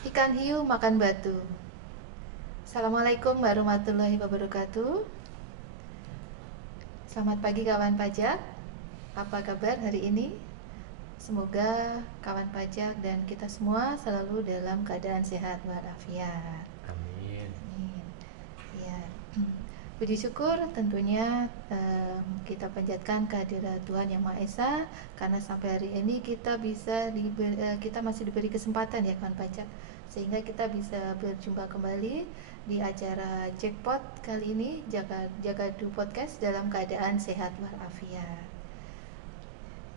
Ikan hiu makan batu. Assalamualaikum warahmatullahi wabarakatuh. Selamat pagi kawan pajak. Apa kabar hari ini? Semoga kawan pajak dan kita semua selalu dalam keadaan sehat walafiat. Amin. Amin. Ya. Puji syukur tentunya kita panjatkan kehadirat Tuhan Yang Maha Esa karena sampai hari ini kita masih diberi kesempatan ya kawan pajak, sehingga kita bisa berjumpa kembali di acara Jackpot kali ini, Jagadu Podcast dalam keadaan sehat walafiat.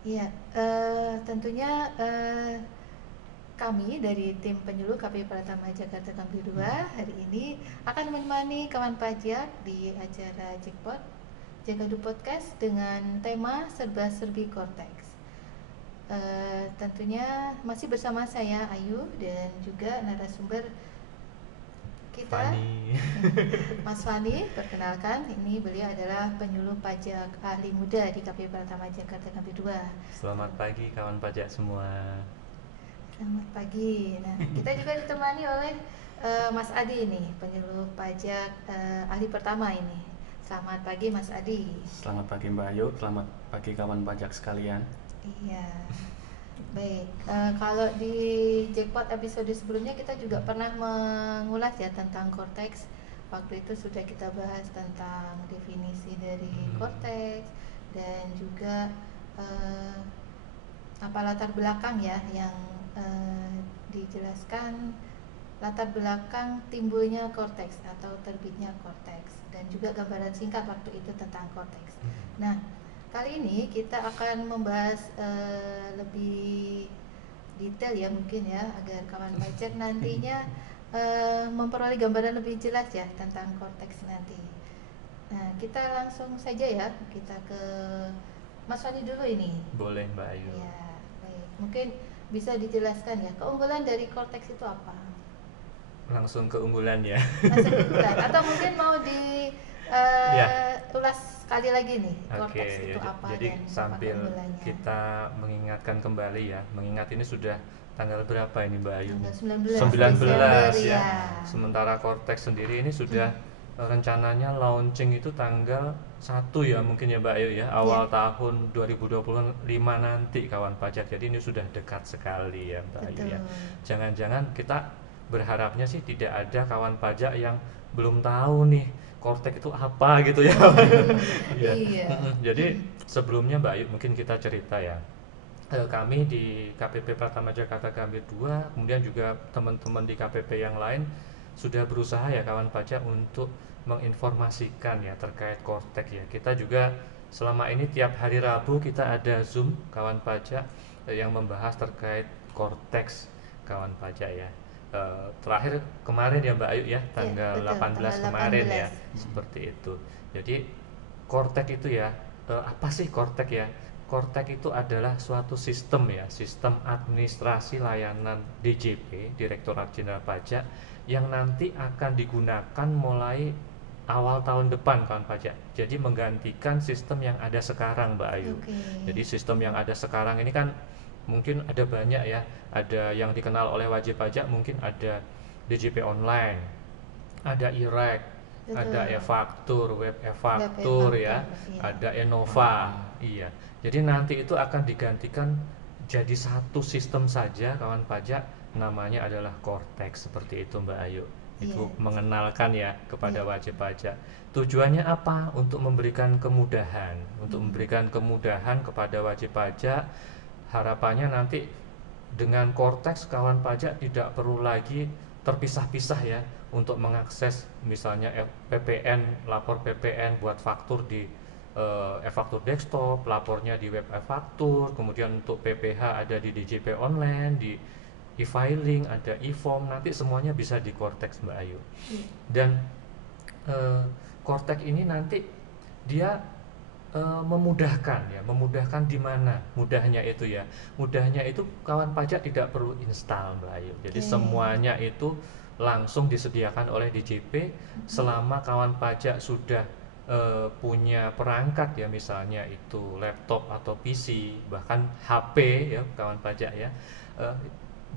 Iya, tentunya kami dari tim penyuluh KPU Pratama Jakarta Gambir 2 hari ini akan menemani kawan pajak di acara Jackpot Jagadu Podcast dengan tema serba-serbi Cortex. Tentunya masih bersama saya Ayu dan juga narasumber kita Fani. Mas Fani. Perkenalkan, ini beliau adalah penyuluh pajak ahli muda di KPU Pratama Jakarta Gambir 2. Selamat pagi kawan pajak semua. Selamat pagi. Nah, kita juga ditemani oleh Mas Adi nih, penyuluh pajak ahli pertama ini. Selamat pagi Mas Adi. Selamat pagi Mbak Ayu, selamat pagi kawan pajak sekalian. Iya. Baik, kalau di Jackpot episode sebelumnya kita juga pernah mengulas ya tentang cortex. Waktu itu sudah kita bahas tentang definisi dari cortex dan juga apa latar belakang ya yang dijelaskan latar belakang timbulnya korteks atau terbitnya korteks dan juga gambaran singkat waktu itu tentang korteks. Nah, kali ini kita akan membahas lebih detail ya mungkin ya agar kawan pajak nantinya memperoleh gambaran lebih jelas ya tentang korteks nanti. Nah, kita langsung saja ya, kita ke Mas Fani dulu ini. Boleh Mbak Ayu. Ya, baik. Mungkin bisa dijelaskan ya keunggulan dari korteks itu apa? Langsung keunggulan ya. Langsung keunggulan atau mungkin mau di Ya. ulas sekali lagi nih Oke, korteks itu apa jadi dan apa sambil keunggulannya? kita mengingatkan kembali ya, mengingat ini sudah tanggal berapa ini Mbak Ayu? Tanggal 19 19 Desember, ya. ya. Sementara Cortex sendiri ini sudah rencananya launching itu tanggal 1 ya mungkin ya Mbak Ayu ya, awal tahun 2025 nanti kawan pajak. Jadi ini sudah dekat sekali ya Mbak Ayu ya. Betul. Jangan-jangan kita berharapnya sih tidak ada kawan pajak yang belum tahu nih Cortex itu apa gitu ya. Ya. Iya. Jadi sebelumnya Mbak Ayu mungkin kita cerita ya. Kami di KPP Pratama Jakarta Gambir 2, kemudian juga teman-teman di KPP yang lain sudah berusaha ya kawan pajak untuk menginformasikan ya terkait Cortex ya. Kita juga selama ini tiap hari Rabu kita ada Zoom kawan pajak yang membahas terkait Cortex kawan pajak ya. Terakhir kemarin ya Mbak Ayu ya, tanggal betul, 18 tanggal kemarin 18. ya, seperti itu. Jadi Cortex itu ya, apa sih Cortex ya? Cortex itu adalah suatu sistem ya, sistem administrasi layanan DJP, Direktorat Jenderal Pajak, yang nanti akan digunakan mulai awal tahun depan kawan pajak. Jadi menggantikan sistem yang ada sekarang Mbak Ayu. Oke. Jadi sistem yang ada sekarang ini kan mungkin ada banyak ya, ada yang dikenal oleh wajib pajak, mungkin ada DJP online, ada IREK, Betul. ada e-faktur, web e-faktur ya, iya. ada Enova. Iya. Jadi nanti itu akan digantikan jadi satu sistem saja kawan pajak, namanya adalah Cortex seperti itu Mbak Ayu. Itu Iya. mengenalkan ya kepada Iya. wajib pajak. Tujuannya apa? Untuk memberikan kemudahan, kepada wajib pajak. Harapannya nanti dengan Cortex kawan pajak tidak perlu lagi terpisah-pisah ya untuk mengakses misalnya PPN, lapor PPN buat faktur di e-faktur desktop, lapornya di web e-faktur, kemudian untuk PPH ada di DJP online, di e-filing, ada e-form, nanti semuanya bisa di Cortex Mbak Ayu. Iya. Dan Cortex ini nanti dia memudahkan ya, memudahkan di mana mudahnya itu ya, mudahnya itu kawan pajak tidak perlu install Mbak Ayu. Jadi Oke. semuanya itu langsung disediakan oleh DJP selama kawan pajak sudah punya perangkat ya, misalnya itu laptop atau PC bahkan HP ya kawan pajak ya.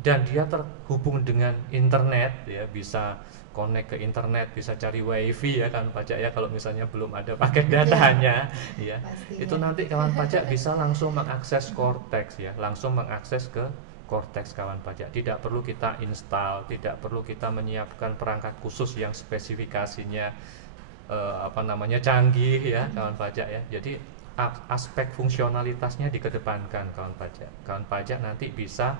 dan dia terhubung dengan internet ya, bisa connect ke internet, bisa cari wifi ya kawan pajak ya, kalau misalnya belum ada paket datanya ya, Pastinya. itu nanti kawan pajak bisa langsung mengakses Cortex ya, langsung mengakses ke Cortex kawan pajak. Tidak perlu kita install, tidak perlu kita menyiapkan perangkat khusus yang spesifikasinya canggih ya kawan pajak ya. Jadi aspek fungsionalitasnya dikedepankan kawan pajak. Kawan pajak nanti bisa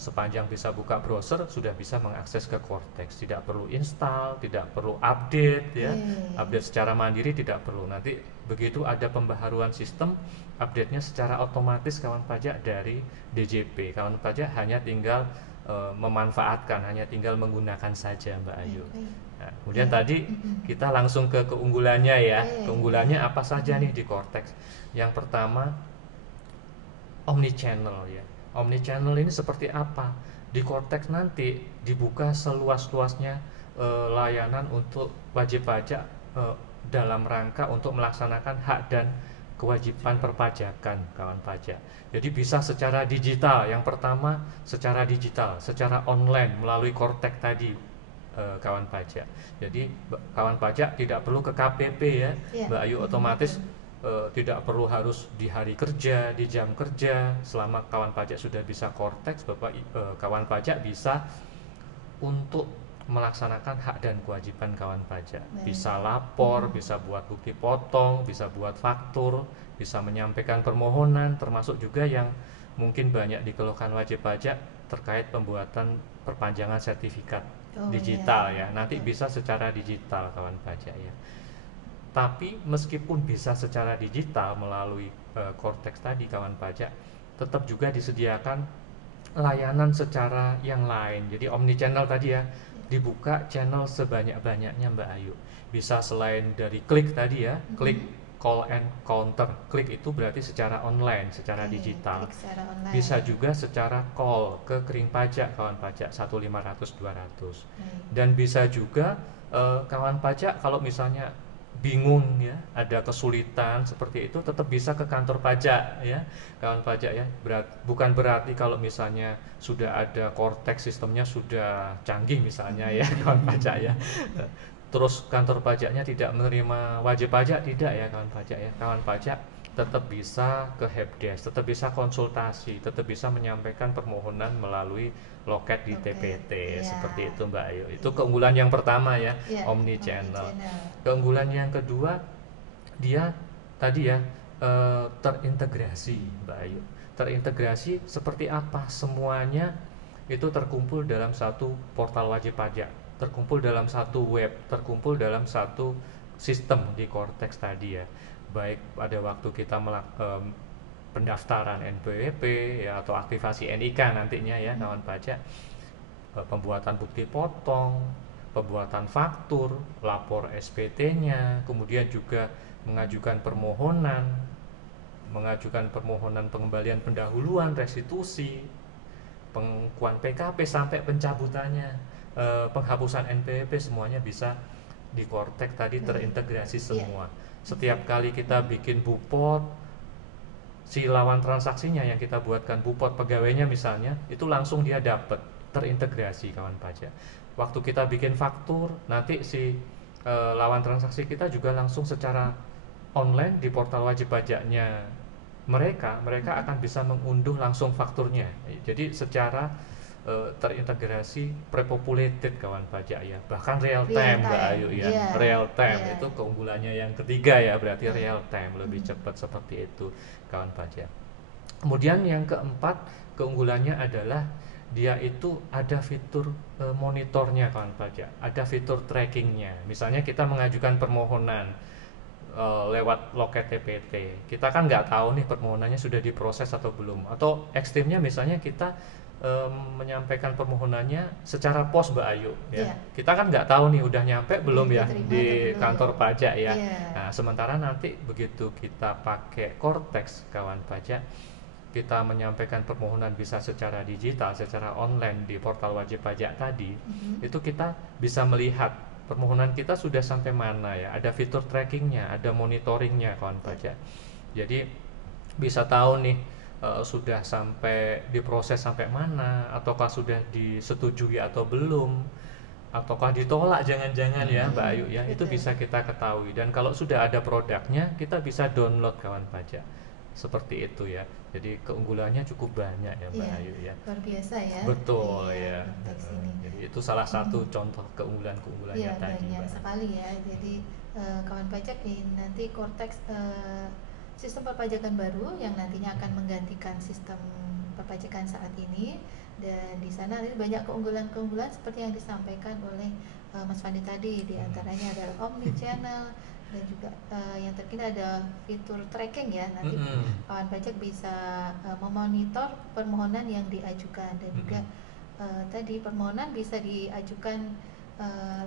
sepanjang bisa buka browser sudah bisa mengakses ke Cortex, tidak perlu install, tidak perlu update ya, update secara mandiri tidak perlu. Nanti begitu ada pembaharuan sistem, update-nya secara otomatis kawan pajak dari DJP. Kawan pajak hanya tinggal memanfaatkan, hanya tinggal menggunakan saja Mbak Ayu. Nah, kemudian tadi kita langsung ke keunggulannya ya. Keunggulannya apa saja nih di Cortex? Yang pertama omnichannel ya. Omnichannel ini seperti apa? Di Cortex nanti dibuka seluas-luasnya layanan untuk wajib pajak dalam rangka untuk melaksanakan hak dan kewajiban perpajakan kawan pajak. Jadi bisa secara digital. Yang pertama secara digital, secara online melalui Cortex tadi kawan pajak. Jadi kawan pajak tidak perlu ke KPP ya, Mbak Ayu, otomatis tidak perlu harus di hari kerja, di jam kerja. Selama kawan pajak sudah bisa Cortex, kawan pajak bisa untuk melaksanakan hak dan kewajiban kawan pajak. Bisa lapor, bisa buat bukti potong, bisa buat faktur, bisa menyampaikan permohonan, termasuk juga yang mungkin banyak dikeluhkan wajib pajak terkait pembuatan perpanjangan sertifikat digital ya. Nanti bisa secara digital kawan pajak ya. Tapi meskipun bisa secara digital melalui Cortex tadi kawan pajak, tetap juga disediakan layanan secara yang lain. Jadi omnichannel tadi ya, dibuka channel sebanyak-banyaknya Mbak Ayu. Bisa selain dari klik tadi ya, klik call and counter. Klik itu berarti secara online, secara digital. Bisa juga secara call ke kering pajak kawan pajak 1.500-200. Dan bisa juga kawan pajak kalau misalnya bingung ya, ada kesulitan seperti itu, tetap bisa ke kantor pajak ya kawan pajak ya. Bukan berarti kalau misalnya sudah ada Cortex, sistemnya sudah canggih misalnya ya kawan pajak ya, terus kantor pajaknya tidak menerima wajib pajak, tidak ya kawan pajak ya. Kawan pajak tetap bisa ke helpdesk, tetap bisa konsultasi, tetap bisa menyampaikan permohonan melalui loket di TPT seperti itu Mbak Ayu. Itu keunggulan yang pertama ya, omnichannel. Keunggulan yang kedua, dia tadi ya terintegrasi Mbak Ayu. Terintegrasi seperti apa? Semuanya itu terkumpul dalam satu portal wajib pajak, terkumpul dalam satu web, terkumpul dalam satu sistem di Cortex tadi ya. Baik pada waktu kita pendaftaran NPWP ya, atau aktivasi NIK nantinya ya kawan pajak, pembuatan bukti potong, pembuatan faktur, lapor SPT-nya, kemudian juga mengajukan permohonan pengembalian pendahuluan, restitusi, pengukuhan PKP sampai pencabutannya, penghapusan NPWP, semuanya bisa di Cortex tadi terintegrasi semua. Setiap kali kita bikin bupot, si lawan transaksinya yang kita buatkan bupot pegawainya misalnya, itu langsung dia dapat, terintegrasi kawan pajak. Waktu kita bikin faktur, nanti si lawan transaksi kita juga langsung secara online di portal wajib pajaknya mereka akan bisa mengunduh langsung fakturnya. Jadi secara terintegrasi, prepopulated kawan pajak ya, bahkan real time Mbak Ayu ya, real time itu keunggulannya yang ketiga ya, berarti real time, lebih cepat seperti itu kawan pajak. Kemudian yang keempat keunggulannya adalah dia itu ada fitur monitornya kawan pajak, ada fitur trackingnya. Misalnya kita mengajukan permohonan lewat loket TPT, kita kan nggak tahu nih permohonannya sudah diproses atau belum, atau ekstrimnya misalnya kita menyampaikan permohonannya secara pos Mbak Ayu ya. Kita kan nggak tahu nih udah nyampe belum ya di kantor pajak ya. Nah, sementara nanti begitu kita pakai Cortex kawan pajak, kita menyampaikan permohonan bisa secara digital, secara online di portal wajib pajak tadi, itu kita bisa melihat permohonan kita sudah sampai mana ya. Ada fitur trackingnya, ada monitoringnya kawan pajak. Jadi bisa tahu nih sudah sampai diproses sampai mana, ataukah sudah disetujui atau belum, ataukah ditolak jangan-jangan ya Mbak Ayu ya, itu betul. bisa kita ketahui. Dan kalau sudah ada produknya, kita bisa download kawan pajak. Seperti itu ya. Jadi keunggulannya cukup banyak ya Mbak Iya, Ayu ya. luar biasa ya. Betul Iya, ya. konteks ini. Jadi itu salah satu contoh keunggulan-keunggulannya Iya, tadi banyak Mbak. sekali ya. Jadi kawan pajak ini nanti Cortex sistem perpajakan baru yang nantinya akan menggantikan sistem perpajakan saat ini, dan di sana nanti banyak keunggulan-keunggulan seperti yang disampaikan oleh Mas Fandi tadi, di antaranya adalah omni channel, dan juga yang terkini ada fitur tracking ya, nanti kawan pajak bisa memonitor permohonan yang diajukan, dan juga tadi permohonan bisa diajukan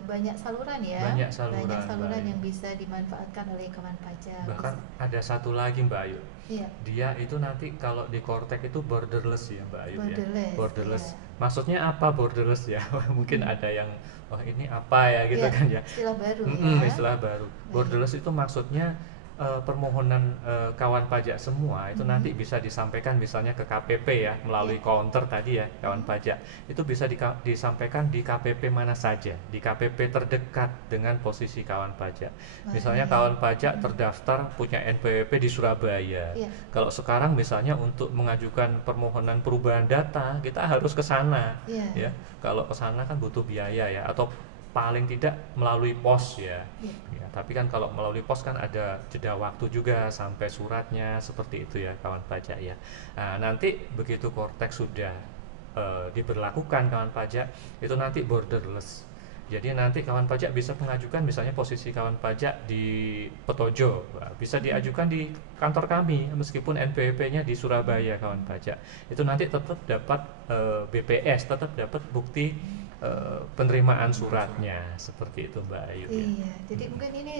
banyak saluran ya, Banyak saluran, saluran baik. yang bisa dimanfaatkan oleh kawan pajak. Bahkan Bisa- ada satu lagi Mbak Ayu. iya, Dia itu nanti kalau di Cortex itu borderless ya Mbak Ayu ya. Borderless, Borderless. iya. Maksudnya apa borderless ya? Mungkin ada yang wah ini apa ya gitu iya, kan ya. istilah baru ya. Istilah baru. Borderless itu maksudnya permohonan kawan pajak semua itu nanti bisa disampaikan misalnya ke KPP ya, melalui counter tadi ya kawan pajak. Itu bisa disampaikan di KPP mana saja, di KPP terdekat dengan posisi kawan pajak. Misalnya Baik. kawan pajak terdaftar punya NPWP di Surabaya. Iya. Kalau sekarang misalnya untuk mengajukan permohonan perubahan data, kita harus ke sana Iya. ya. Kalau ke sana kan butuh biaya ya, atau paling tidak melalui pos ya. Iya. Ya, tapi kan kalau melalui pos kan ada jeda waktu juga sampai suratnya, seperti itu ya kawan pajak ya. Nah, nanti begitu Cortex sudah diberlakukan kawan pajak, itu nanti borderless. Jadi nanti kawan pajak bisa mengajukan misalnya posisi kawan pajak di Petojo, bisa diajukan di kantor kami meskipun NPWP-nya di Surabaya kawan pajak. Itu nanti tetap dapat BPS, tetap dapat bukti penerimaan suratnya, seperti itu Mbak Ayu ya. Iya, jadi mungkin ini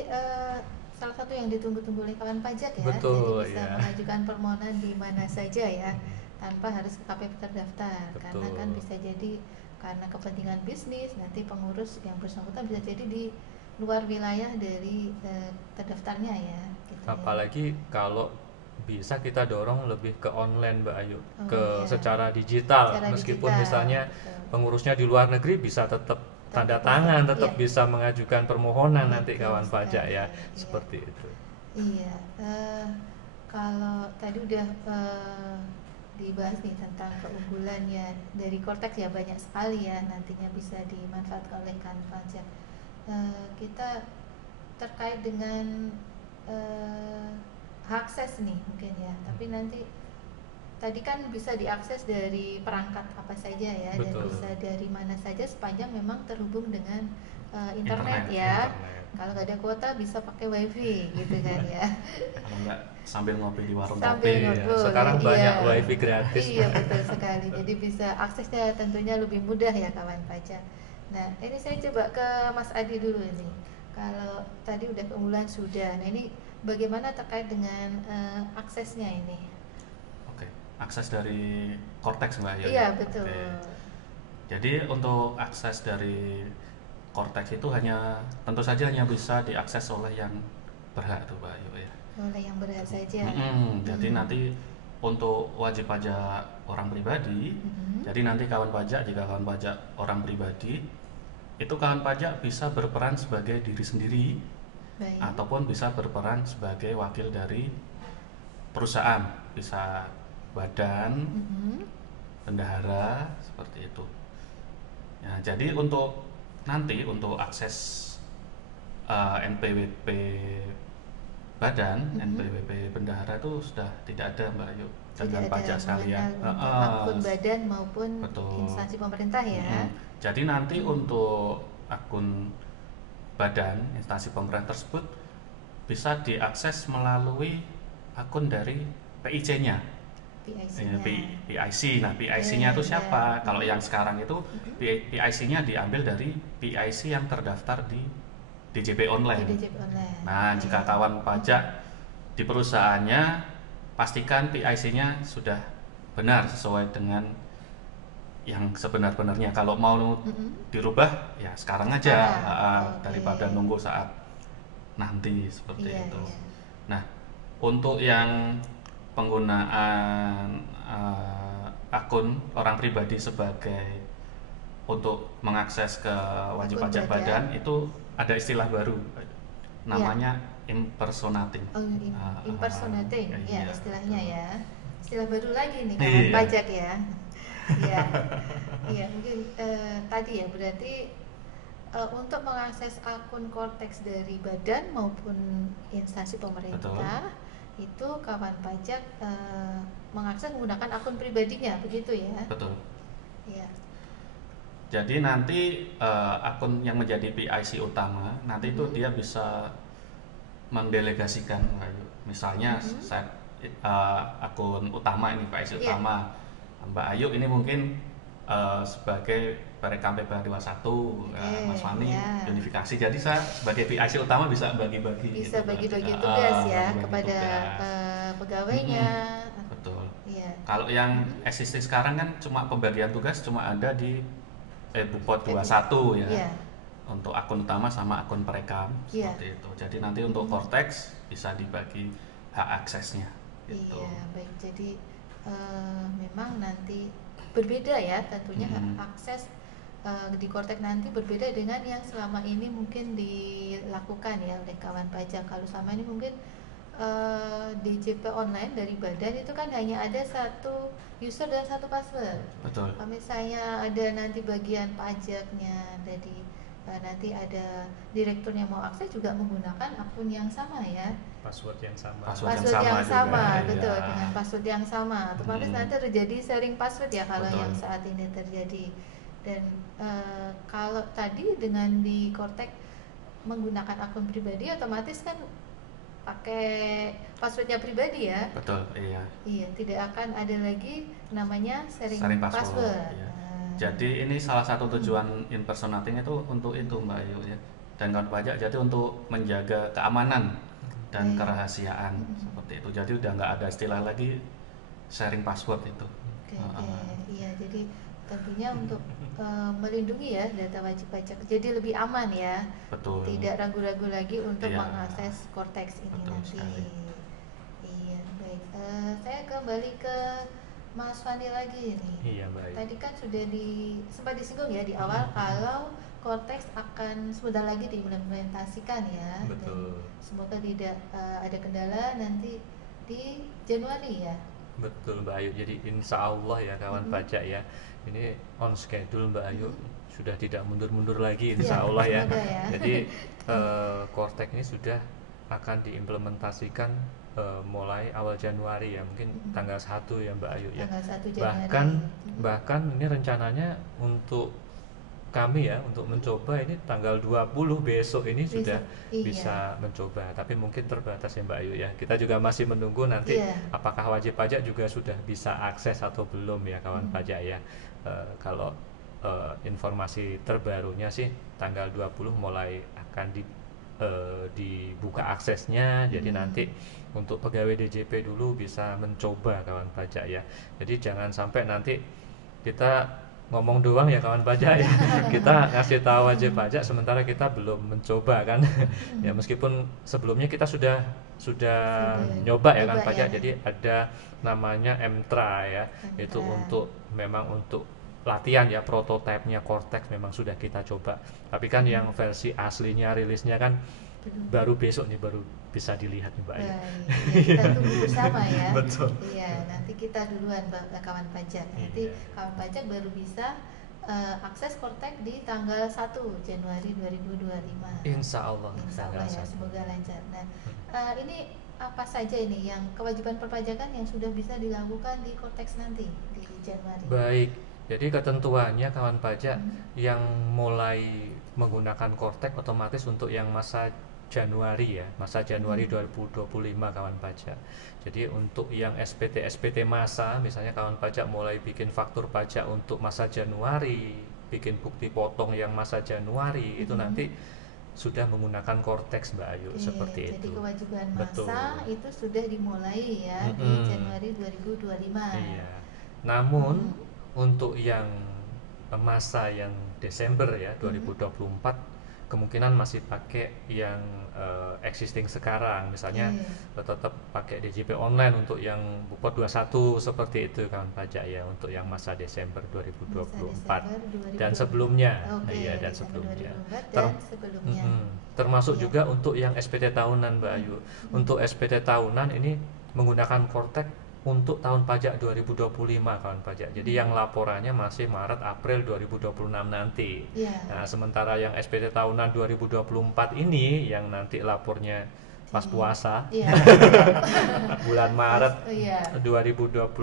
salah satu yang ditunggu-tunggu oleh kawan pajak ya. Betul, jadi bisa ya. mengajukan permohonan di mana saja ya, tanpa harus ke KPP terdaftar. Karena kan Betul. bisa jadi karena kepentingan bisnis, nanti pengurus yang bersangkutan bisa jadi di luar wilayah dari terdaftarnya ya. Gitu ya. Apalagi kalau bisa kita dorong lebih ke online Mbak Ayu, Oh, ke iya. secara digital, Secara meskipun digital, misalnya betul. pengurusnya di luar negeri bisa tetap tanda Tetap tangan, bisa, tetap iya. bisa mengajukan permohonan nanti Betul kawan pajak sekali, ya, iya. seperti itu. Iya, kalau tadi udah dibahas nih tentang keunggulannya dari Cortex ya, banyak sekali ya nantinya bisa dimanfaatkan oleh kawan pajak. Kita terkait dengan akses nih mungkin ya, tapi nanti tadi kan bisa diakses dari perangkat apa saja ya, dan Betul. bisa dari mana saja sepanjang memang terhubung dengan internet ya. Internet. Kalau nggak ada kuota bisa pakai wifi gitu kan ya. Kalau enggak sambil ngopi di warung Sambil kopi. Iya, ngobrol, sekarang iya. banyak wifi gratis. Iya betul sekali. Jadi bisa aksesnya tentunya lebih mudah ya kawan pajak. Nah ini saya coba ke Mas Adi dulu ini. Kalau tadi udah keunggulan sudah, nah ini bagaimana terkait dengan aksesnya ini? Oke, akses dari Cortex Mbak Ayu. Iya betul. Oke. Jadi untuk akses dari Cortex itu tentu saja hanya bisa diakses oleh yang berhak tuh Mbak Ayu ya. Oleh yang berhak saja. Jadi nanti untuk wajib pajak orang pribadi, jadi nanti kawan pajak, jika kawan pajak orang pribadi, itu kawan pajak bisa berperan sebagai diri sendiri Baik. ataupun bisa berperan sebagai wakil dari perusahaan, bisa badan, bendahara, seperti itu. Ya, jadi untuk akses NPWP badan, NPWP bendahara itu sudah tidak ada Mbak Ayu dengan Tidak ada pajak sekalian. mengenal untuk akun badan maupun Betul. instansi pemerintah ya. Jadi nanti untuk akun badan instansi pemerintah tersebut bisa diakses melalui akun dari PIC-nya. PIC-nya. PIC. Nah, PIC-nya itu siapa? Kalau yang sekarang itu PIC-nya diambil dari PIC yang terdaftar di DJP online. Di DJP online. Nah, jika kawan pajak di perusahaannya, pastikan PIC-nya sudah benar sesuai dengan yang sebenar-benarnya. Kalau mau dirubah, ya sekarang aja, daripada nunggu saat nanti seperti Iya, itu. iya. Nah, untuk yang penggunaan akun orang pribadi sebagai untuk mengakses ke wajib Akun pajak badan itu ada istilah baru namanya impersonating. Oh, impersonating, ya iya, istilahnya betul. ya. Istilah baru lagi nih kawan Iya. pajak ya. Iya, iya mungkin tadi ya berarti untuk mengakses akun Cortex dari badan maupun instansi pemerintah itu kawan pajak mengakses menggunakan akun pribadinya, begitu ya? Betul. Iya. Jadi nanti akun yang menjadi PIC utama nanti itu dia bisa mendelegasikan, misalnya akun utama ini PIC utama, Mbak Ayu ini mungkin sebagai perekam PPh 21, Mas Fani unifikasi. Jadi saya sebagai PIC utama bisa bagi-bagi. Bisa gitu, bagi-bagi tugas ya bagi-bagi kepada pegawainya. Betul. Iya. Kalau yang existing sekarang kan cuma pembagian tugas cuma ada di Bupot 21 ya. Iya. Untuk akun utama sama akun perekam seperti itu. Jadi nanti untuk Cortex bisa dibagi hak aksesnya. Gitu. Iya, baik. Jadi memang nanti berbeda ya tentunya hak akses di Cortex nanti berbeda dengan yang selama ini mungkin dilakukan ya oleh kawan pajak. Kalau selama ini mungkin DJP online dari badan itu kan hanya ada satu user dan satu password. Betul. Kalau misalnya ada nanti bagian pajaknya, jadi nanti ada direktur yang mau akses juga menggunakan akun yang sama ya. Password yang sama. Password yang sama, juga, betul ya. dengan password yang sama. Otomatis nanti terjadi sharing password ya kalau Betul. yang saat ini terjadi. Dan kalau tadi dengan di Cortex menggunakan akun pribadi, otomatis kan pakai passwordnya pribadi ya. Betul, iya. Iya, tidak akan ada lagi namanya sharing password. Iya. Jadi ini salah satu tujuan impersonating itu untuk itu Mbak Ayu ya. Dan kawan pajak jadi untuk menjaga keamanan dan kerahasiaan seperti itu. Jadi udah nggak ada istilah lagi sharing password itu. Oke. Iya, jadi tentunya untuk melindungi ya data wajib pajak jadi lebih aman ya. Betul. Tidak ragu-ragu lagi untuk Iya. mengakses Cortex ini. Betul nanti. sekali. Iya, baik. Saya kembali ke Mas Fani lagi nih. Iya, baik. Tadi kan sudah sempat disinggung ya di awal kalau Cortex akan sebentar lagi diimplementasikan ya. Betul. Dan semoga tidak ada kendala nanti di Januari ya. Betul Mbak Ayu. Jadi insya Allah ya kawan pajak ya. Ini on schedule Mbak Ayu. Sudah tidak mundur-mundur lagi insya Allah ya. Ya. Jadi Cortex ini sudah akan diimplementasikan mulai awal Januari ya, mungkin tanggal 1 ya Mbak Ayu ya. Tanggal 1 Januari. Bahkan ini rencananya untuk kami ya untuk mencoba ini tanggal 20 besok ini sudah bisa mencoba, tapi mungkin terbatas ya Mbak Ayu ya. Kita juga masih menunggu nanti apakah wajib pajak juga sudah bisa akses atau belum ya kawan pajak ya. Kalau informasi terbarunya sih tanggal 20 mulai akan dibuka aksesnya. Jadi nanti untuk pegawai DJP dulu bisa mencoba kawan pajak ya. Jadi jangan sampai nanti kita ngomong doang ya kawan pajak ya. Kita ngasih tahu wajib pajak sementara kita belum mencoba kan. Ya meskipun sebelumnya kita sudah nyoba ya kan pajak. Jadi ada namanya MTRA ya. Itu memang untuk latihan ya, prototipenya Cortex memang sudah kita coba. Tapi kan yang versi aslinya rilisnya kan baru besok nih, baru bisa dilihat nih Mbak Ayu. Kita tunggu bersama ya. Betul. Iya, nanti kita duluan kawan pajak. Nanti kawan pajak baru bisa akses Cortex di tanggal 1 Januari 2025. Insya Allah ya, semoga lancar. Nah, ini apa saja ini yang kewajiban perpajakan yang sudah bisa dilakukan di Cortex nanti di Januari? Baik. Jadi ketentuannya kawan pajak yang mulai menggunakan Cortex otomatis untuk yang masa Januari ya, masa Januari 2025 kawan pajak. Jadi untuk yang SPT masa, misalnya kawan pajak mulai bikin faktur pajak untuk masa Januari, bikin bukti potong yang masa Januari, itu nanti sudah menggunakan Cortex Mbak Ayu, seperti jadi itu. Jadi kewajiban masa itu sudah dimulai ya di Januari 2025. Iya. Namun untuk yang masa yang Desember ya 2024 kemungkinan masih pakai yang existing sekarang, misalnya tetap pakai DJP online untuk yang Bupot 21 seperti itu kawan pajak ya, untuk yang masa Desember 2024 dan sebelumnya. Iya, dan sebelumnya. Termasuk juga untuk yang SPT tahunan Mbak Ayu. Untuk SPT tahunan ini menggunakan Kortex untuk tahun pajak 2025 kawan pajak. Jadi yang laporannya masih Maret April 2026 nanti. Nah, sementara yang SPT tahunan 2024 ini yang nanti lapornya pas puasa. Bulan Maret 2025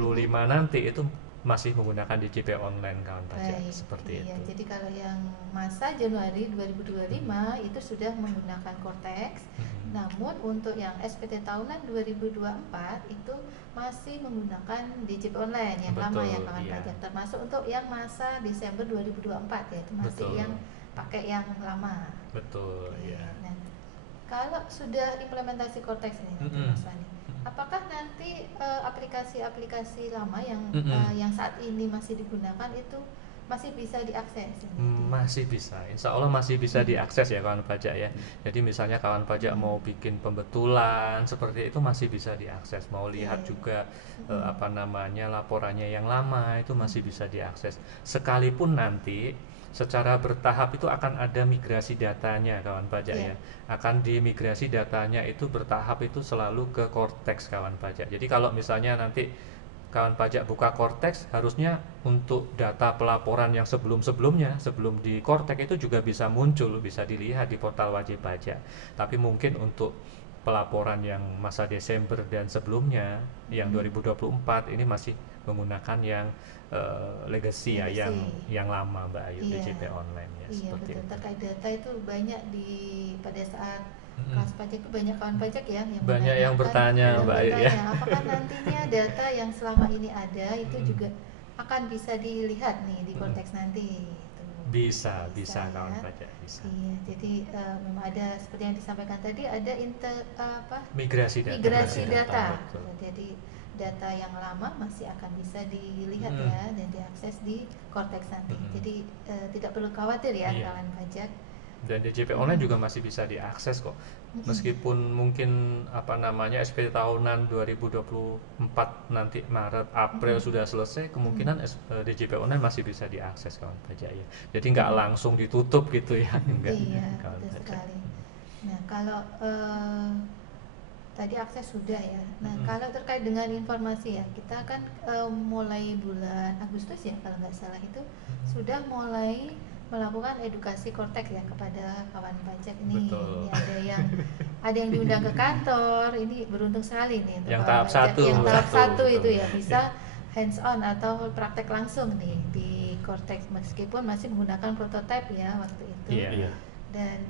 nanti itu masih menggunakan DJP online kawan pajak. Seperti itu. Jadi kalau yang masa Januari 2025 itu sudah menggunakan Kortex. Namun untuk yang SPT tahunan 2024 itu masih menggunakan DJP online yang lama ya kawan pajak. Termasuk untuk yang masa Desember 2024 ya, itu masih yang pakai yang lama. Betul, ya. Nah, kalau sudah implementasi Kortex ini Mas Fani, apakah nanti aplikasi-aplikasi lama yang saat ini masih digunakan itu masih bisa diakses? Masih bisa, insya Allah masih bisa diakses ya kawan pajak ya. Jadi misalnya kawan pajak mau bikin pembetulan seperti itu masih bisa diakses. Mau lihat juga laporannya yang lama itu masih bisa diakses. Sekalipun nanti secara bertahap itu akan ada migrasi datanya kawan pajak ya. Akan dimigrasi datanya itu bertahap, itu selalu ke Kortex kawan pajak. Jadi kalau misalnya nanti kawan pajak buka Kortex, harusnya untuk data pelaporan yang sebelum-sebelumnya, sebelum di Kortex itu juga bisa muncul, bisa dilihat di portal wajib pajak. Tapi mungkin untuk pelaporan yang masa Desember dan sebelumnya, yang 2024 ini masih menggunakan yang legacy ya, yang lama Mbak Ayu, DJP online ya. Seperti betul. Terkait data itu banyak pada saat kelas pajak itu banyak kawan pajak ya yang banyak yang bertanya Mbak Ayu ya. Apakah nantinya data yang selama ini ada itu juga akan bisa dilihat nih di Kortex nanti? Bisa kawan pajak bisa. Iya, jadi memang ada seperti yang disampaikan tadi, ada migrasi data. Jadi data yang lama masih akan bisa dilihat ya dan diakses di Kortex nanti. Jadi tidak perlu khawatir ya kawan pajak. Dan DJP online juga masih bisa diakses kok. Meskipun mungkin SPT tahunan 2024 nanti Maret April sudah selesai, kemungkinan DJP online masih bisa diakses kawan pajak ya. Jadi nggak langsung ditutup gitu ya. Iya, betul sekali. Nah, kalau tadi akses sudah ya. Nah, kalau terkait dengan informasi ya, kita kan mulai bulan Agustus ya kalau nggak salah itu sudah mulai melakukan edukasi Kortex ya kepada kawan pajak ini. Betul. Ini ada yang diundang ke kantor. Ini beruntung sekali nih untuk yang kawan tahap pajak. Yang tahap satu itu ya betul. bisa hands on atau praktek langsung nih di Kortex, meskipun masih menggunakan prototipe ya waktu itu. Iya. Dan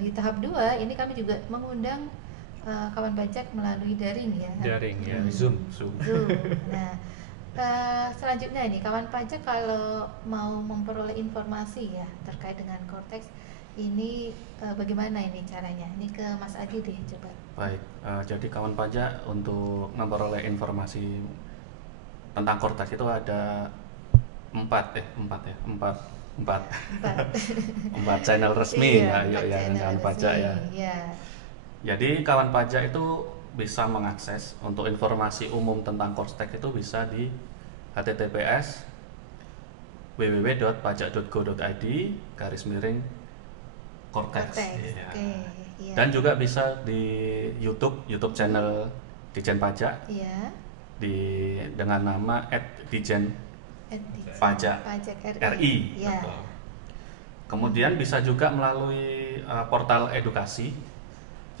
di tahap 2 ini kami juga mengundang kawan pajak melalui daring ya. Daring ya, Zoom. Nah, selanjutnya ini kawan pajak kalau mau memperoleh informasi ya terkait dengan Kortex ini bagaimana ini caranya? Ini ke Mas Adi deh coba. Baik, jadi kawan pajak untuk memperoleh informasi tentang Kortex itu ada empat channel resmi kawan pajak ya. Jadi kawan pajak itu bisa mengakses untuk informasi umum tentang Kortex itu bisa di https www.pajak.go.id/Kortex. Dan juga bisa di YouTube channel Dijen Pajak dengan nama @Dijen Pajak RI. Kemudian bisa juga melalui portal edukasi.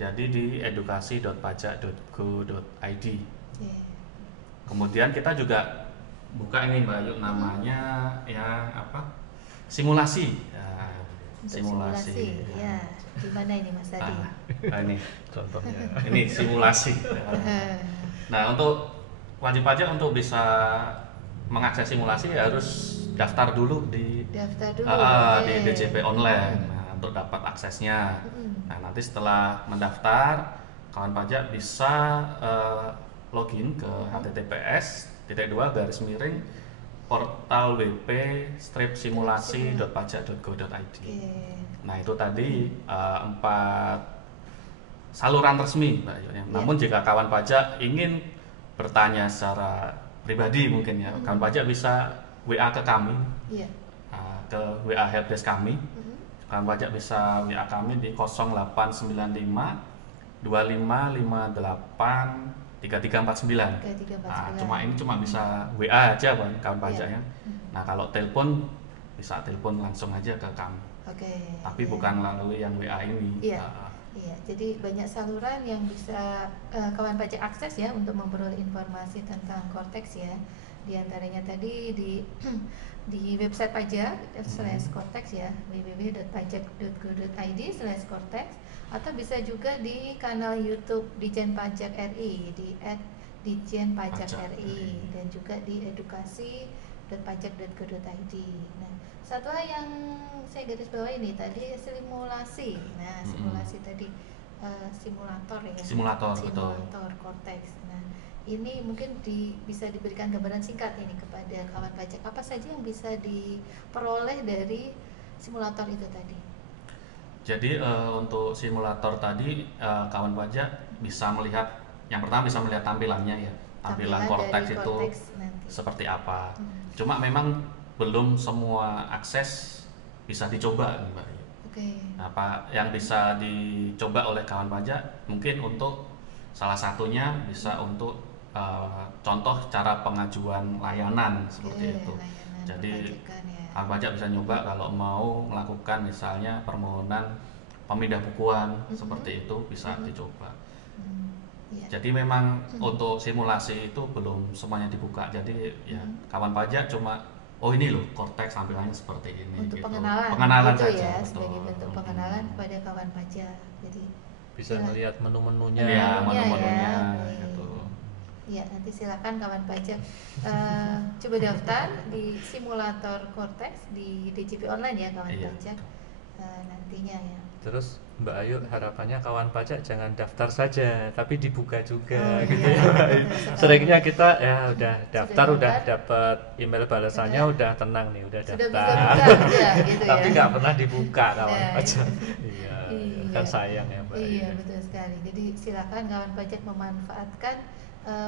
Jadi di edukasi.pajak.go.id. Kemudian kita juga buka ini Mbak Ayu, namanya simulasi. Simulasi. Ya. Di mana ini Mas tadi? Ini contohnya. Ini simulasi. Nah, untuk wajib pajak untuk bisa mengakses simulasi harus daftar dulu di DJP online untuk dapat aksesnya. Nah, nanti setelah mendaftar, kawan pajak bisa login ke https:// portal wp-simulasi.pajak.go.id. Nah itu tadi 4 saluran resmi Mbak Ayu. Namun jika kawan pajak ingin bertanya secara pribadi mungkin ya, kawan pajak bisa WA ke kami, ke WA helpdesk kami. Kawan pajak bisa WA kami di 0895 2558 3349. Ini cuma bisa WA aja kawan pajaknya. Nah kalau telepon bisa telepon langsung aja ke kami. Tapi bukan melalui yang WA ini. Iya, jadi banyak saluran yang bisa kawan pajak akses ya untuk memperoleh informasi tentang Cortex ya. Di antaranya tadi di website pajak /Cortex ya, www.pajak.go.id/Cortex, atau bisa juga di kanal YouTube Ditjen Pajak RI di @Ditjen Pajak RI, dan juga di edukasi.pajak.go.id. Nah, satu hal yang saya garis bawah ini tadi simulasi. Nah, simulasi tadi simulator ya. Simulator Cortex. Nah, ini mungkin bisa diberikan gambaran singkat ini kepada kawan pajak. Apa saja yang bisa diperoleh dari simulator itu tadi? Jadi untuk simulator tadi kawan pajak bisa melihat, yang pertama bisa melihat tampilannya ya. Tampilan Cortex itu nanti seperti apa. Cuma memang belum semua akses bisa dicoba nih Mbak. Apa yang bisa dicoba oleh kawan pajak mungkin untuk salah satunya bisa untuk contoh cara pengajuan layanan seperti itu. Jadi kawan pajak bisa nyoba kalau mau melakukan misalnya permohonan pemindah bukuan seperti itu bisa dicoba. Jadi memang untuk simulasi itu belum semuanya dibuka. Jadi ya kawan pajak cuma ini loh Cortex tampilannya seperti ini. Untuk gitu. pengenalan saja ya, sebagai bentuk pengenalan kepada kawan pajak. Jadi bisa melihat menu-menunya. Ya, menu-menunya gitu. Ya, nanti silakan kawan pajak coba daftar di simulator Cortex di DJP online ya kawan pajak nantinya ya. Terus Mbak Ayu harapannya kawan pajak jangan daftar saja, tapi dibuka juga gitu ya. Seringnya kita ya udah daftar, udah dapat email balasannya, udah tenang nih, udah daftar. Gitu tapi ya. nggak pernah dibuka kawan pajak. Iya, kan sayang ya Mbak. Iya, betul sekali. Jadi silakan kawan pajak memanfaatkan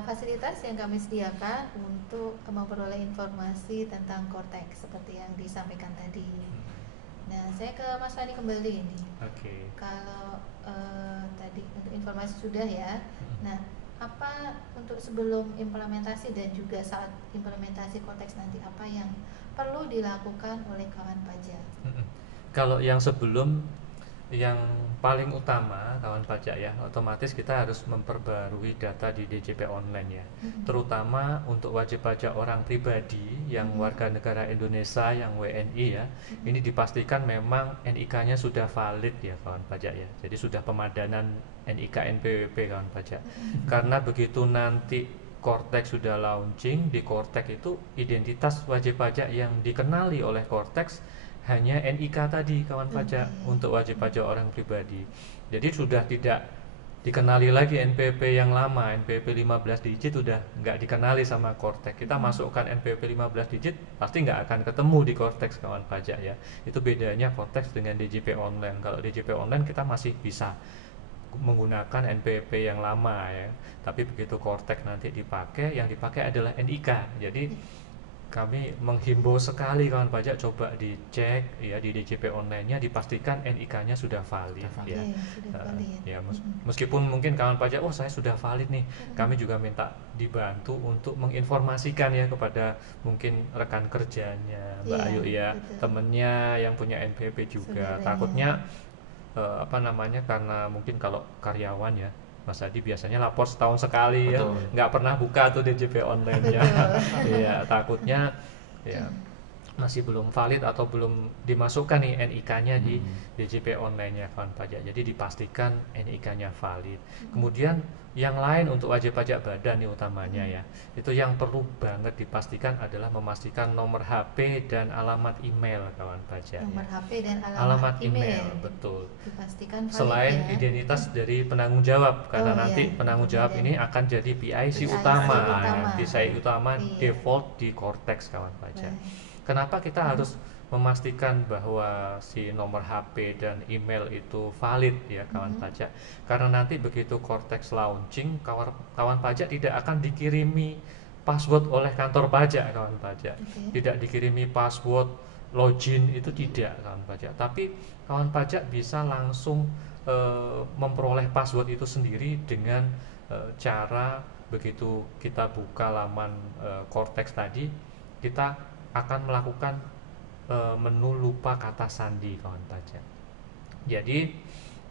fasilitas yang kami sediakan untuk memperoleh informasi tentang Cortex seperti yang disampaikan tadi. Nah, saya ke Mas Fani kembali ini. Kalau tadi untuk informasi sudah ya. Nah, apa untuk sebelum implementasi dan juga saat implementasi Cortex nanti apa yang perlu dilakukan oleh kawan pajak? Kalau yang sebelum, yang paling utama kawan pajak ya, otomatis kita harus memperbarui data di DJP online ya. Terutama untuk wajib pajak orang pribadi yang warga negara Indonesia, yang WNI ya. Ini dipastikan memang NIK-nya sudah valid ya kawan pajak ya. Jadi sudah pemadanan NIK NPWP kawan pajak. Karena begitu nanti Cortex sudah launching, di Cortex itu identitas wajib pajak yang dikenali oleh Cortex hanya NIK tadi kawan pajak untuk wajib pajak orang pribadi. Jadi sudah tidak dikenali lagi NPWP yang lama, NPWP 15 digit udah nggak dikenali sama Cortex. Kita masukkan NPWP 15 digit pasti nggak akan ketemu di Cortex kawan pajak ya. Itu bedanya Cortex dengan DJP online. Kalau DJP online kita masih bisa menggunakan NPWP yang lama ya. Tapi begitu Cortex nanti dipakai, yang dipakai adalah NIK. Jadi kami menghimbau sekali kawan pajak coba dicek ya di DJP online-nya, dipastikan NIK-nya sudah valid ya. Ya meskipun mungkin kawan pajak saya sudah valid nih, kami juga minta dibantu untuk menginformasikan ya kepada mungkin rekan kerjanya Mbak Ayu ya, temennya yang punya NPWP juga. Takutnya karena mungkin kalau karyawan ya Mas Adi biasanya lapor setahun sekali ya, nggak pernah buka tuh DJP online-nya. Iya, takutnya ya masih belum valid atau belum dimasukkan nih NIK-nya di Hmm. DJP online-nya kawan pajak. Jadi dipastikan NIK-nya valid. Kemudian yang lain untuk wajib pajak badan nih utamanya ya. Itu yang perlu banget dipastikan adalah memastikan nomor HP dan alamat email kawan pajak Nomor ya. HP dan Alamat email, email betul. dipastikan valid Selain ya. identitas dari penanggung jawab, karena Oh, nanti iya. penanggung jawab Dan ini akan jadi PIC PIC utama, utama. PIC utama Iya. default di Cortex kawan pajak. Baik. Kenapa kita harus memastikan bahwa si nomor HP dan email itu valid ya kawan pajak? Karena nanti begitu Cortex launching, kawan pajak tidak akan dikirimi password oleh kantor pajak kawan pajak. Oke. Tidak dikirimi password login itu tidak kawan pajak. Tapi kawan pajak bisa langsung memperoleh password itu sendiri dengan cara begitu kita buka laman Cortex tadi, kita akan melakukan menu lupa kata sandi kawan pajak. Jadi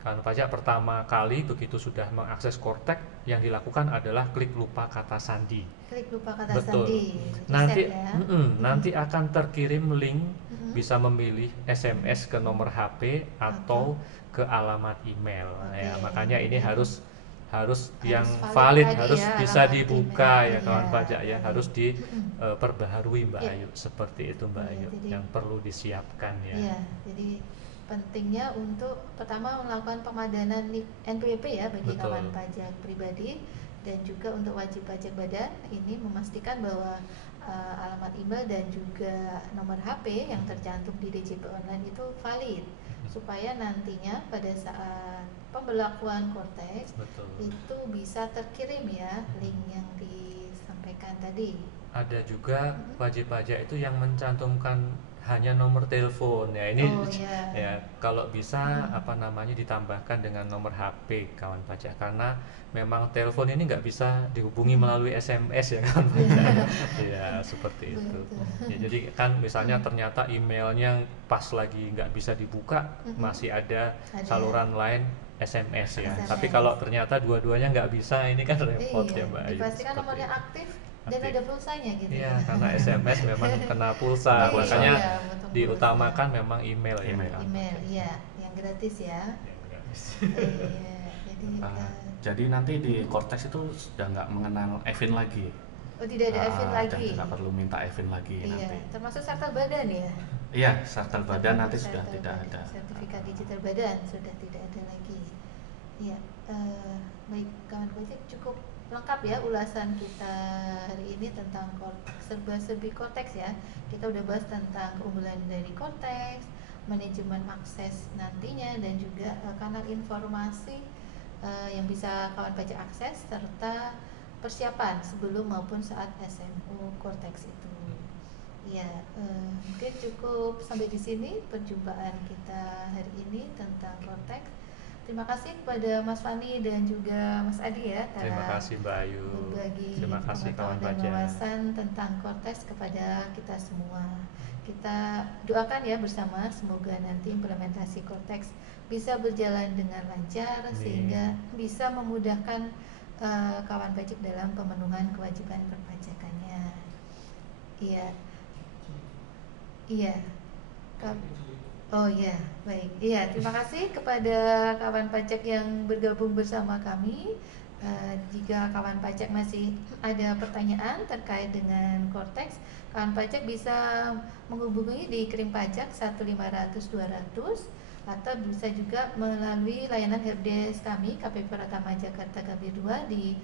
kawan pajak pertama kali begitu sudah mengakses Cortex, yang dilakukan adalah klik lupa kata sandi. Klik lupa kata Betul. sandi. Nanti Reset ya. nanti akan terkirim link, bisa memilih SMS ke nomor HP atau ke alamat email. Ya, Oke. makanya ini harus yang valid valid, tadi harus ya, bisa alamat dibuka email. ya kawan Iya, pajak ya, baik. harus diperbaharui Mbak Iya. Ayu, seperti itu Mbak Iya, Ayu, jadi yang perlu disiapkan ya. Iya, jadi pentingnya untuk pertama melakukan pemadanan NPWP ya bagi Betul. kawan pajak pribadi, dan juga untuk wajib pajak badan ini memastikan bahwa alamat email dan juga nomor HP yang tercantum di DJP online itu valid, supaya nantinya pada saat pemberlakuan Cortex Betul. itu bisa terkirim ya link yang disampaikan tadi. Ada juga wajib pajak itu yang mencantumkan hanya nomor telepon ya, ini Oh, iya. ya kalau bisa ditambahkan dengan nomor HP kawan pajak, karena memang telepon ini nggak bisa dihubungi melalui SMS ya kawan pajak. Ya seperti itu. Betul. Ya, jadi kan misalnya ternyata emailnya pas lagi nggak bisa dibuka, masih ada saluran lain SMS ya. SMS. Tapi kalau ternyata dua-duanya nggak bisa, ini kan repot Iya, ya Mbak Ayu. dipastikan Seperti nomornya itu. aktif dan Aktif. ada pulsanya gitu. Iya, karena SMS memang kena pulsa, Iya, makanya betul, diutamakan memang email ya. Email. email, iya, yang gratis ya. Yang gratis. Iya, jadi Jadi nanti di Cortex itu sudah nggak mengenal Evin lagi. oh tidak ada Evin Dan lagi. tidak perlu minta Evin lagi Iya, nanti. termasuk serta badan ya. Iya, sartal badan nanti Serta sudah tidak badan. ada. Sertifikat digital badan sudah tidak ada lagi. Iya, baik kawan pajak, cukup lengkap ya ulasan kita hari ini tentang serba-serbi Cortex ya. Kita udah bahas tentang keunggulan dari Cortex, manajemen akses nantinya, dan juga kanal informasi yang bisa kawan pajak akses, serta persiapan sebelum maupun saat SMU Cortex itu. Ya, mungkin cukup sampai di sini perjumpaan kita hari ini tentang Cortex. Terima kasih kepada Mas Fani dan juga Mas Adi ya, Terima kasih Mbak Ayu. berbagi Terima kasih kawan pengetahuan dan pajak. wawasan tentang Cortex kepada kita semua. Kita doakan ya bersama, semoga nanti implementasi Cortex bisa berjalan dengan lancar, Amin. sehingga bisa memudahkan kawan pajak dalam pemenuhan kewajiban perpajakannya. Iya. Iya. Oh iya, baik. Iya, terima kasih kepada kawan pajak yang bergabung bersama kami. Jika kawan pajak masih ada pertanyaan terkait dengan Cortex, kawan pajak bisa menghubungi di Krim Pajak 1500200, atau bisa juga melalui layanan helpdesk kami KPP Pratama Jakarta Gambir 2 di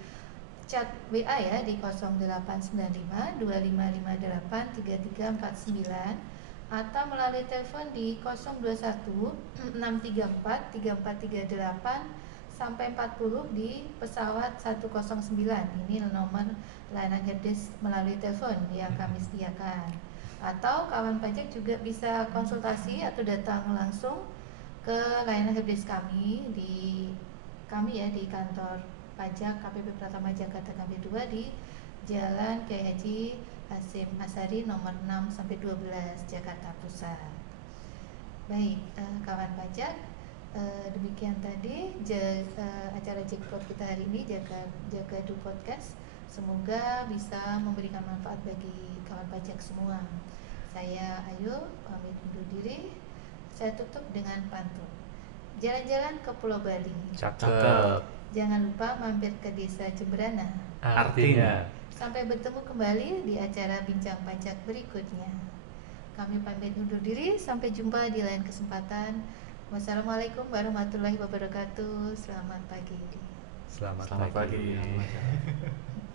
chat WA ya di 0895 2558 3349, atau melalui telepon di 021 634 3438 sampai 40 di pesawat 109. Ini nomor layanan helpdesk melalui telepon yang kami sediakan. Atau kawan pajak juga bisa konsultasi atau datang langsung ke layanan helpdesk kami di kantor pajak KPP Pratama Jakarta Gambir 2 di Jalan Kiai Haji Hasyim Asyari nomor 6 sampai 12 Jakarta Pusat. Baik, kawan pajak, demikian tadi acara Jackpot kita hari ini, Jagadu Podcast. Semoga bisa memberikan manfaat bagi kawan pajak semua. Saya Ayu, pamit undur diri. Saya tutup dengan pantun. Jalan-jalan ke Pulau Bali. Cakep. Jangan lupa mampir ke Desa Jemberana. Artinya. Sampai bertemu kembali di acara Bincang Pajak berikutnya. Kami pamit undur diri. Sampai jumpa di lain kesempatan. Wassalamualaikum warahmatullahi wabarakatuh. Selamat pagi. Selamat Selamat pagi. pagi.